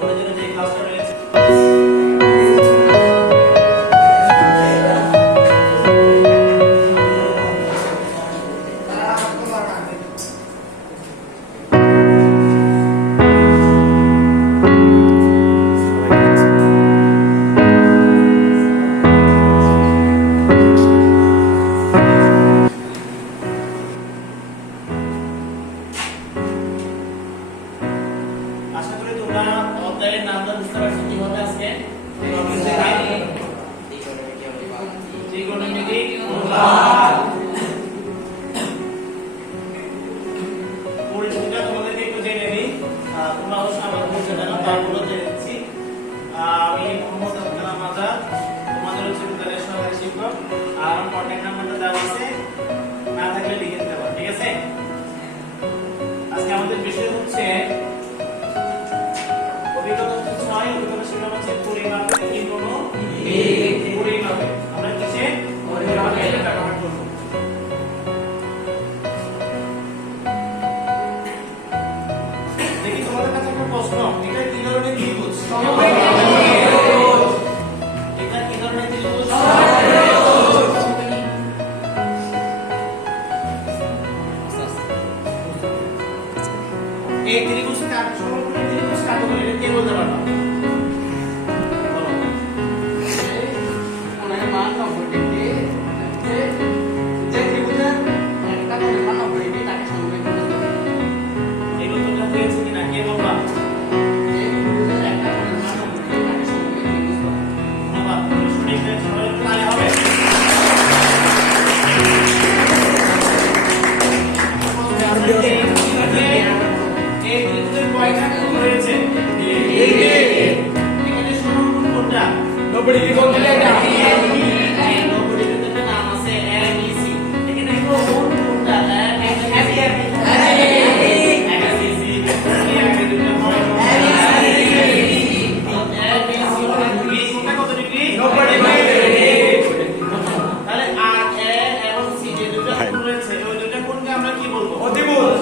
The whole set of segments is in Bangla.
তোমাদের জন্য যে ক্লাসটা রয়েছে আশা করি তোমরা অধ্যায়ের নামটা বুঝতে পারছো কিভাবে আজকে ত্রিকোণমিতিক অনুপাত পরিচিতিটা তোমাদেরকে একটু জেনে নিই। তোমরা অবশ্যই আমার বুঝতে জানো, তারপরে জেনে দিচ্ছি। আমি মোহাম্মদ আব্দুল কালাম আজাদ, তোমাদের উচ্চ বিদ্যালয়ের সহকারী শিক্ষক। আর আমার কন্ট্যাক্ট নাম্বারটা দেওয়া আছে, না থাকলে লিখে দিতে পারো, ঠিক আছে? আজকে আমাদের বিষয় হচ্ছে অভিজ্ঞতা হচ্ছে 6, অভিজ্ঞতা সেটা হচ্ছে পরিমাপে কি কোনো পরিমাপে আমরা কিসে পরিমাপে ব্যবহার করব। দেখি তোমাদের কাছে একটা প্রশ্ন, এটা কি ধরনের ত্রিভুজ? এটা কি ধরনের ত্রিভুজ? এই ত্রিভুজ কাকে সমকোণী ত্রিভুজ কাকে বলে এটা কে বলতে পারবে? বলো। কোণের মান 90 ডিগ্রি যে ত্রিভুজের একটা কোণের মান 90 ডিগ্রি তাকে সমকোণী ত্রিভুজ বলে। এই উত্তরটা হয়েছে কিনা কে বলবা? যে ত্রিভুজের একটা কোণের মান 90 ডিগ্রি তাকে সমকোণী ত্রিভুজ বলে। ধন্যবাদ। সঠিক হয়েছে, সবাই একটু তালি হবে। এই ত্রিভুজের কয়টা কোণ রয়েছে? এখানে সমকোণ কোনটা? 90 ডিগ্রি কোণ দিলে এটা 90 ডিগ্রিতে একটা নাম আছে ABC। এখানে কোণ কোনটা? ABC। এই দুটো হয় ABC কোণটা কত ডিগ্রি? 90 ডিগ্রি। তাহলে আর A এবং C যে দুটো কোণ রয়েছে, ওই দুটো কোণকে আমরা কি বলবো? অতিভুজ।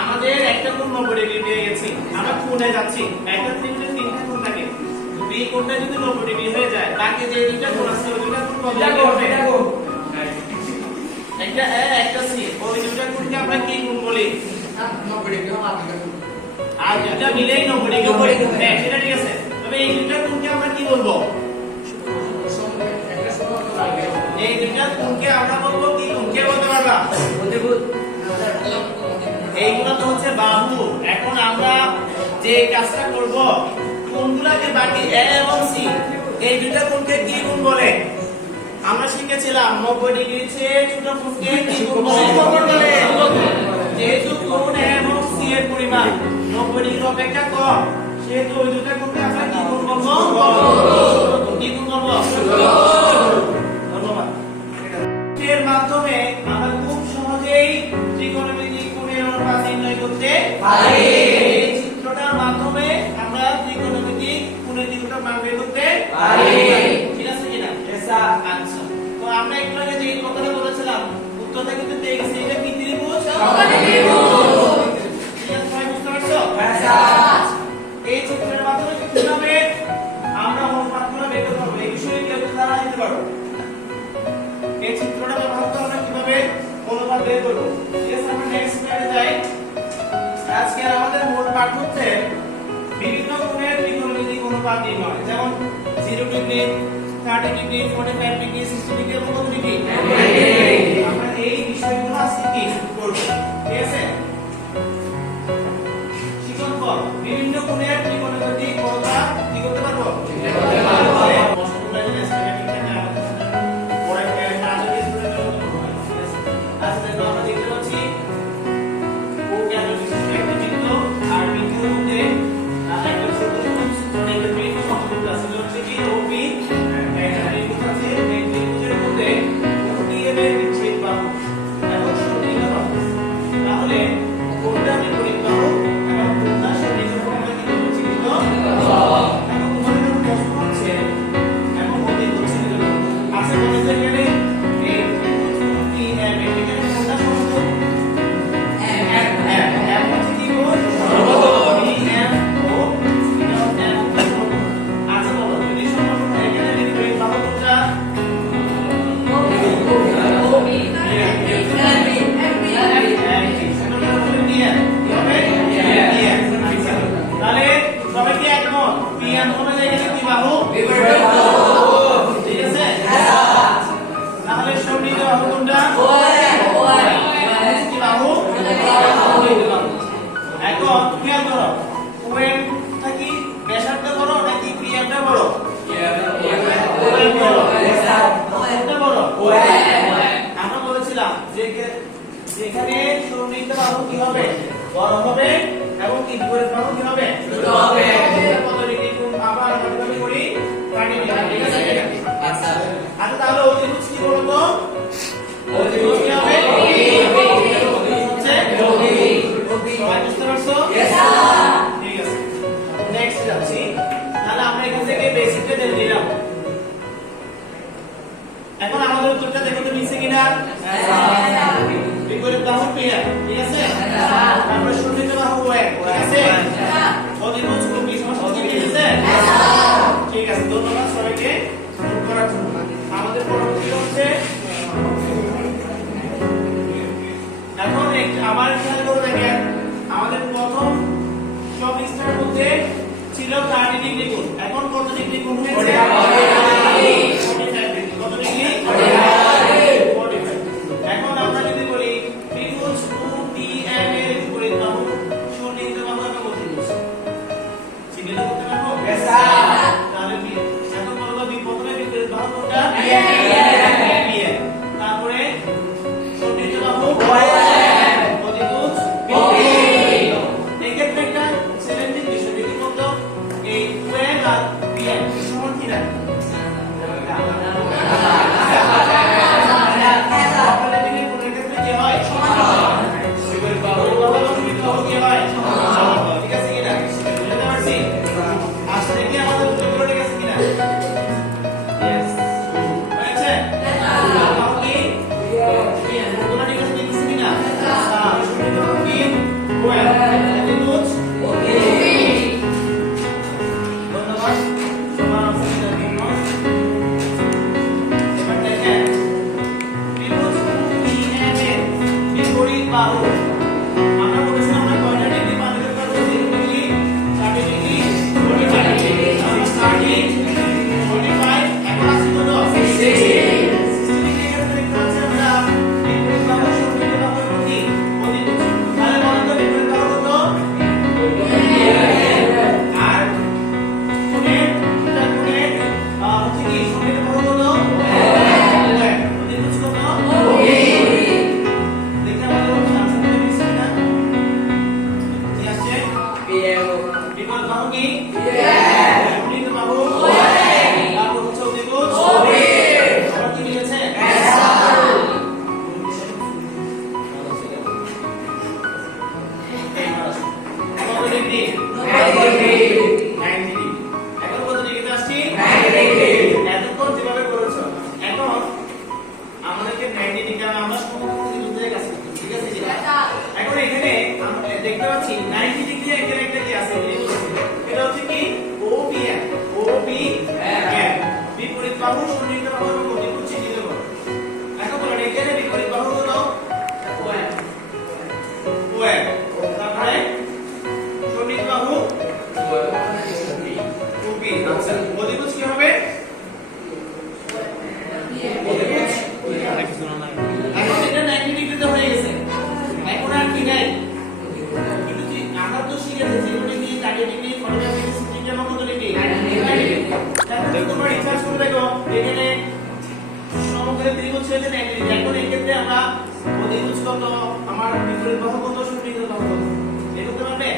আমাদের একটা কোণ 90 ডিগ্রি পেয়ে গেছি, আমরা কোণে যাচ্ছি। একটা ত্রিভুজের তিনটা কোণ থাকে, বি কোণটা যদি 90 ডিগ্রি হয়ে যায়, বাকি যে দুটো কোণ আছে ওই দুটো কোণ কত ডিগ্রি হবে? একটা A একটা C, ওই দুটো কোণকে আমরা কি কোণ বলি? 90 ডিগ্রি হবে আর দুটো আর দুটো মিলেই 90 ডিগ্রি হবে। হ্যাঁ, সেটা ঠিক আছে। তবে এই দুটো কোণকে আমরা কি বলবো? এই দুটো কোণকে আমরা বলবো কি কোণ? কে বলতে পারবা? অতিভুজ। এইগুলো তো হচ্ছে বাহু। এখন আমরা যে কাজটা করব, কোণগুলোকে বাকি A এবং C এই দুটো কোণকে কি কোণ বলে? আমরা শিখেছিলাম 90 ডিগ্রি চেয়ে ছোট কোণকে কি কোণ বলে? যেহেতু কোণ A এবং C এর পরিমাণ 90 ডিগ্রি অপেক্ষা কম, সেহেতু ওই দুটো কোণকে আমরা কি কোণ বলবো? কি কোণ বলবো? ধন্যবাদ। এর মাধ্যমে আমরা খুব সহজেই ত্রিকোণমিতিক কোণের অনুপাত নির্ণয় করতে পারি। এই চিত্রটার মাধ্যমে আমরা ত্রিকোণমিতিক কোণের ত্রিভুজের মান বের করতে পারি। ঠিক আছে কিনা? আচ্ছা, তো আমরা একটু আগে যে কথাটা বলেছিলাম, উত্তরটা কিন্তু পেয়ে গেছি। এটা কি ত্রিভুজ? ঠিক আছে, সবাই বুঝতে পারছো? এই চিত্রের মাধ্যমে কিভাবে আমরা অনুপাতগুলো বের করতে পারবো, এই বিষয়ে কেউ ধারণা দিতে পারো? এই চিত্রটা ব্যবহার করে আমরা কিভাবে অনুপাত বের করব? ঠিক আছে, আমরা নেক্সট স্লাইডে যাই। আজকে আমাদের মূল পাঠ হচ্ছে বিভিন্ন কোণের ত্রিকোণমিতিক অনুপাত নির্ণয়, যেমন 0 ডিগ্রি, 30 ডিগ্রি, 45 ডিগ্রি, 60 ডিগ্রি এবং কত ডিগ্রি? আমরা এই বিষয়গুলো আজকে কি করব? ঠিক আছে, শিখন কর বিভিন্ন কোণের ত্রিকোণমিতিক অনুপাত কি করতে পারবো? তাহলে এখন খেয়াল করো ওয়েন নাকি ব্যাসার্ধ বড় নাকি পিএমটা বড় ওয়েন বড় কোনটা বড় আমরা বলেছিলাম যে যেখানে সন্নিহিত বাহু কি হবে বড় হবে এবং কি বিপরীত বাহু কি হবে ছোট হবে কত ডিগ্রি কোণ আবার আমরা করি 30 ডিগ্রি ঠিক আছে আচ্ছা তাহলে অতিভুজ কি বলতো অতিভুজ কি হবে হচ্ছে সবাই বুঝতে পারছো यस স্যার ঠিক আছে নেক্সট যাচ্ছি তাহলে আমরা এখান থেকে বেসিকটা জেনে নিলাম এখন আমাদের উত্তরটা দেখো তো নিচে কিনা বিপরীত বাহু পেয়ার ঠিক আছে তারপরে সন্নিহিত বাহু ওয়েন ঠিক আছে অতিভুজ কি সমস্যা কি আছে ঠিক আছে ধন্যবাদ সবাইকে নোট করার জন্য আমাদের পরবর্তী হচ্ছে এখন আমার খেয়াল করে দেখেন আমাদের প্রথম চব্বিশটার মধ্যে ছিল 30 ডিগ্রি কোণ এখন কত ডিগ্রি কোণ হয়েছে 45 ডিগ্রি কত ডিগ্রি 45 এখন আমরা যদি বলি ত্রিভুজ OPM এর বিপরীত বাহু সন্নিহিত বাহু এবং অতিভুজ চিহ্নিত করতে পারবো यस স্যার তাহলে এখন বলবো প্রথমে বিপরীত বাহু কোনটা PM তারপরে সন্নিহিত বাহু অতিভুজ এক্ষেত্রে একটা চ্যালেঞ্জিং বিষয় দেখি কত এই ওয়েন আর PM সমান কিনা বাহু আমরা বলেছিলাম আমরা কয়টা ডিগ্রি পার করতে পারবো 0 ডিগ্রি 30 ডিগ্রি 45 ডিগ্রি 30 45 এখন আছে কত 60 ডিগ্রি এখানে দেখতে পাচ্ছি আমরা বিপরীত বাহু সন্নিহিত বাহু প্রতি অতিভুজ তাহলে বলেন তো বিপরীত বাহু কত আর কোণে হচ্ছে কি সন্নিহিত বাহু কত অতিভুজ কত বিপরীত বাহু কি সন্নিহিত বাহু তারপর হচ্ছে অতিভুজ সবার কি মিলেছে কত ডিগ্রি 90 ডিগ্রি এখন কত ডিগ্রিতে আসছি 90 ডিগ্রি এতক্ষণ যেভাবে করেছো এখন আমাদেরকে 90 ডিগ্রি আমরা সমকোণ ত্রিভুজের কাছে ঠিক আছে এখন এখানে আমরা দেখতে পাচ্ছি 90 ডিগ্রি এখানে একটা কি আছে এটা হচ্ছে কি OPM বিপরীত বাহু সন্নিহিত বাহু এবং অতিভুজ চিহ্নিত করো এখন বলেন এখানে বিপরীত বাহু হলো ওয়েন তারপরে সন্নিহিত বাহু OP আচ্ছা অতিভুজ কি হবে অতিভুজ এখন এটা 90 ডিগ্রিতে হয়ে গেছে এখন আর কি নাই কিন্তু আমরা তো শিখেছি 0 ডিগ্রি 30 ডিগ্রি 45 ডিগ্রি 60 ডিগ্রি এবং কত ডিগ্রি 90 ডিগ্রি এখন তোমরা রিসার্চ করে দেখো এখানে সমকোণী ত্রিভুজ হচ্ছে 90 ডিগ্রি এখন এই ক্ষেত্রে আমরা অতিভুজ কত আমার বিপরীত বাহু কত সন্নিহিত বাহু কত বের করতে পারবে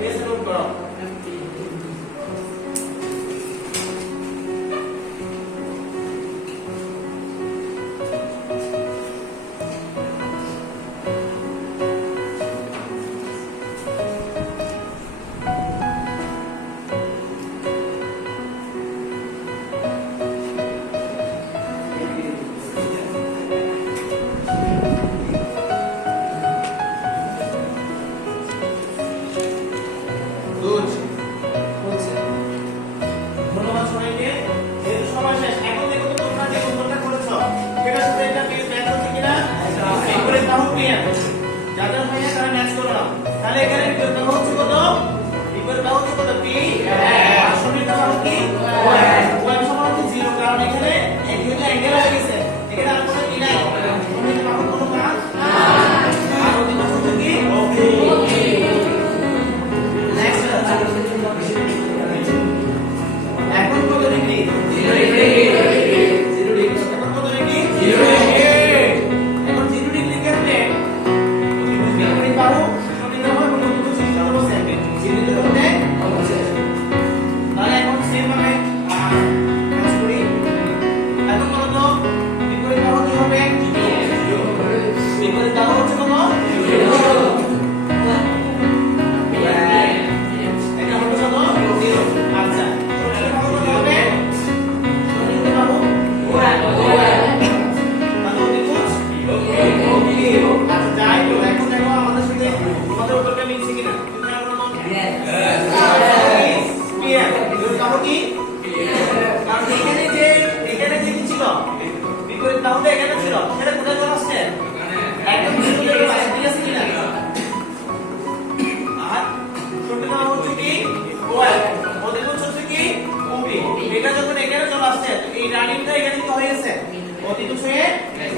বেস নোট করো গেছে অতীত উৎসে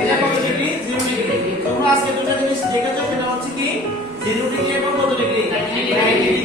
এটা কত ডিগ্রি 0 ডিগ্রি তোমরা আজকে দুটো জিনিস দেখেছো সেটা হচ্ছে কি 0 ডিগ্রি এবং কত ডিগ্রি 90 ডিগ্রি